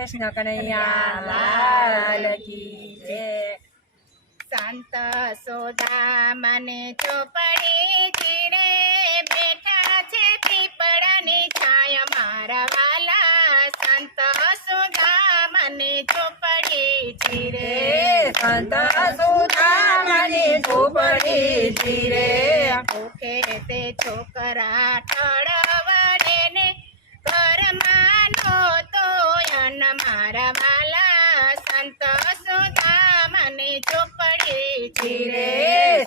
કૃષ્ણ કનૈયા લાલ કી જય। સંત સુદામાને ચોપડી ચીરે બેઠા છે પીપળાની છાયા મારા વાલા। સંત સુદામાને ચોપડી ચીરે સંત સુદામાની ઝૂંપડી ચીરે ભૂખે તે છોકરા ટળવડે ને ઘરમાં નહોતો અન્ન મારા વાલા। સંત સુદામાને ચોપડી ચીરે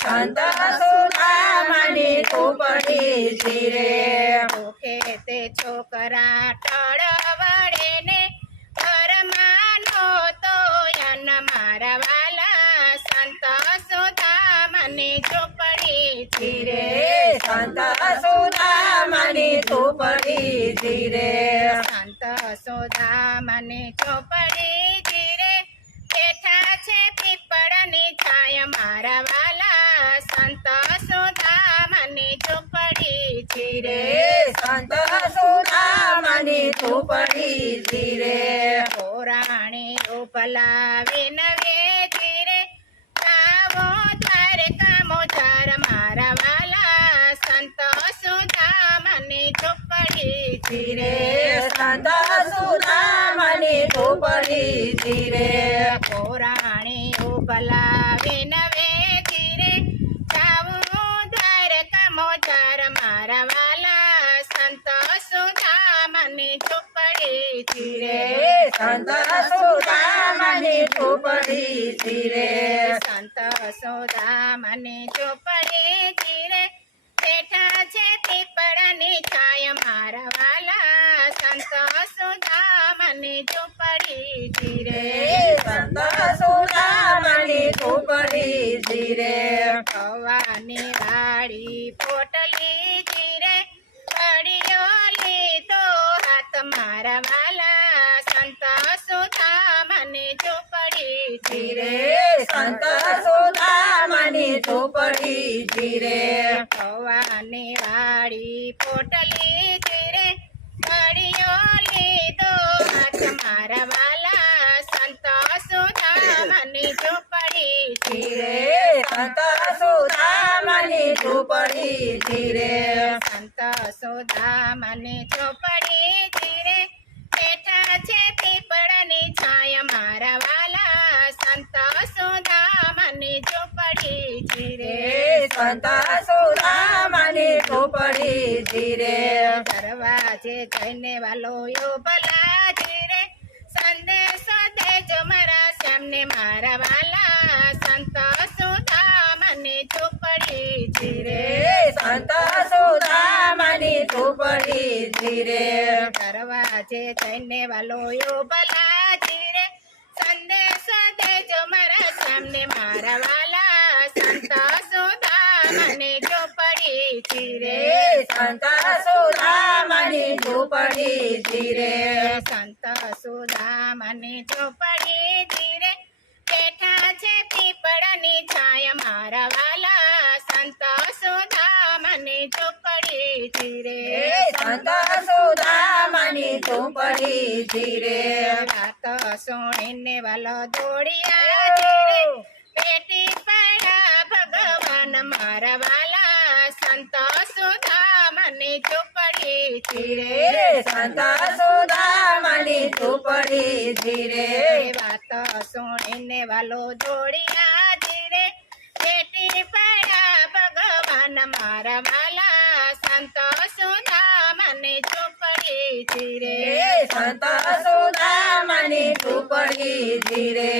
સંત સુદામાની ઝૂંપડી ચીરે ભૂખે તે છોકરા ટળવડે ને ઘરમાં નહોતો અન્ન મારા વાલા। સંત સુદામાને ચોપડી ચીરે સંત સુદામાની ઝૂંપડી ચીરે સંત સુદામાને ચોપડી ચીરે બેઠા છે પીપળની છાયા મારા વાલા। સંત સુદામાને ચોપડી ચીરે સંત સુદામાની ઝૂંપડી ચીરે પુરાણી ઉપલાવી નવે ચીરે આવો દ્વારકામો ચાર મારા વાલા। સંત સુદામાને ચોપડી ચીરે સંત સુદામાની ઝૂંપડી ચીરે પુરાણી ઉપલાવી નવે ચીરે જાવું દ્વારકામો ચાર મારા વાલા। સંત સુદામાને ચોપડી ચીરે સંત સુદામાની ઝૂંપડી ચીરે સંત સુદામાને ચોપડી ચીરે બેઠા છે પીપળાની છાયા મારા વાલા। સંત સુદામાને ચોપડી ચીરે સંત સુદામાની ઝૂંપડી ચીરે ભવાની વાળી પોટલી ચીરે પડિયો લીધો હાથ મારા વાલા। સંત સુદામાને ચોપડી ચીરે સંત સુદામાની ઝૂંપડી ચીરે ભવાની વાળી પોટલી ચીરે પડિયો લીધો હાથ મારા વાલા। સંત સુદામાને ચોપડી ચીરે સંત સુદામાની ઝૂંપડી ચીરે સંત સુદામાને ચોપડી ચીરે બેઠા છે પીપળાની છાયા મારા વાલા। સંત સુદામાને ચોપડી ચીરે સંત સુદામાની ઝૂંપડી ચીરે દરવાજે જઈને વાલો યો ભલા ચીરે સંદેશો દેજો મારા શ્યામને મારા વાલા। સંત સુદામાને ચોપડી ચીરે સંત સુદામાની ઝૂંપડી ચીરે દરવાજે જઈને વાલો યો ભલા ચીરે સંદેશો દેજો મારા સામને મારા વાલા। સંત સુદામાને ચોપડી ચીરે સંત સુદામાની ઝૂંપડી ચીરે સંત સુદામાને ચોપડી ચીરે બેઠા છે પીપળાની છાયા મારા વાલા। સંત સુદામાને ચોપડી ચીરે સંત સુદામાની ઝૂંપડી ચીરે રાત સોણીને વાલો દોડિયા ચીરે પેટી પડ્યા ભગવાન મારા વાલા। સંત સુદામાને ચોપડી ચીરે સંત સુદામાની ઝૂંપડી ચીરે વાત સોણીને વાલો દોડિયા ચીરે પેટી પડ્યા ભગવાન મારા વાલા। સંત સુદામાને ચોપડી ચીરે સંત સુદામાની ઝૂંપડી ચીરે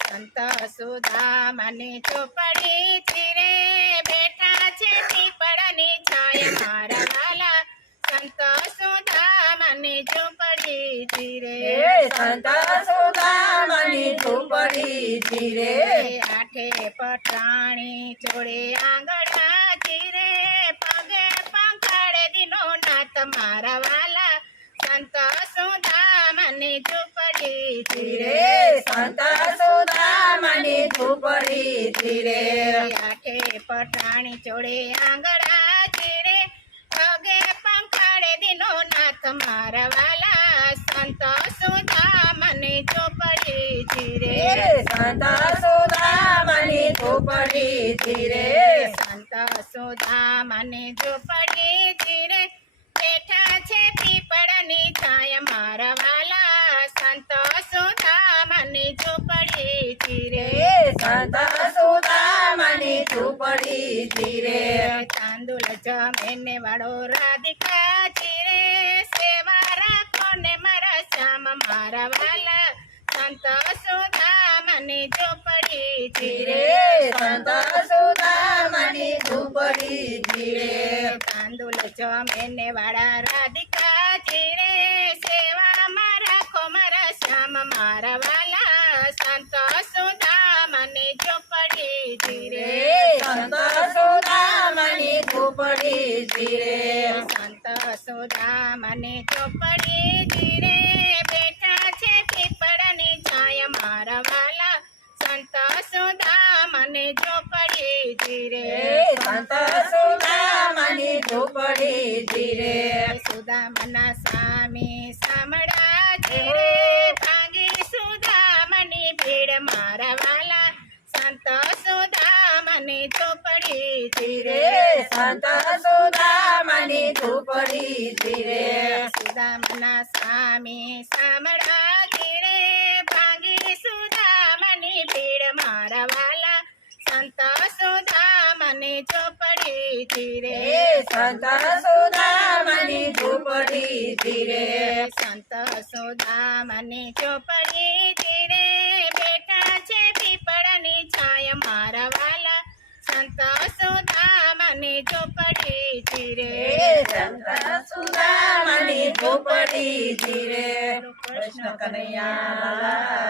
સંત સુદામાને ચોપડી ચીરે બેઠા છે પીપળાની છાયા મારા વાલા। સંત સુદામાને ચોપડી ચીરે સંત સુદામાની ઝૂંપડી ચીરે આઠે પટાણી ચોડે આંગણા ચીરે પગે પંખાડે દીનો નાથ મારા વાલા। સંત સુદામાને ચોપડી ચીરે સંત સુદામાની ઝૂંપડી ચીરે આઠે પટાણી ચોડે આંગણા ચીરે પગે પંખાડે દીનો નાથ મારા વાલા। સંત સુદામાને ચોપડી ધીરે સંત સુદામાની ઝૂંપડી ધીરે સંત સુદામાની ઝૂંપડી ધીરે બેઠા છે પીપળની છાય મારા વાલા સંત સુદામાની ઝૂંપડી ધીરે સંત સુદામાની ઝૂંપડી ધીરે તાંદુલ જમીને વાળો રાધિકા ધીરે સેવા રાખો ને મારા શ્યામ મારા વાલા સંત સુદામાની ઝૂંપડી ધીરે ધીરે સંત સુદામાની ઝૂંપડી ધીરે તાંદુલ જમીને વાળા રાધિકા ધીરે સેવામાં રાખો મારા શ્યામ મારા વાલા સંત સુદામાની ઝૂંપડી ધીરે સંત સુદામાની ઝૂંપડી ધીરે સંત સુદામાની ઝૂંપડી ધીરે બેઠા છે પીપળની છાય મારા વાલા સંત સુદામાની ઝૂંપડી ધીરે સંત સુદામાની ઝૂંપડી ધીરે સુદામના સ્વામી સામળા ધીરે ભાંગી સુદામની ભીડ મારા વાલા સંત સુદામની ઝૂંપડી ધીરે સંત સુદામાની ઝૂંપડી ધીરે સુદામના સ્વામી સામળા ધીરે ભાંગી સુદામની ભીડ મારા વાલા સંત સુદામની ઝૂંપડી ધીરે સંત સુદામાની ઝૂંપડી ધીરે સંત સુદામની ઝૂંપડી ધીરે બેઠા છે પીપળની છાય મારા વાલા સંત સુદામની ઝૂંપડી ધીરે સંત સુદામાની ઝૂંપડી ધીરે કૃષ્ણ કનૈયા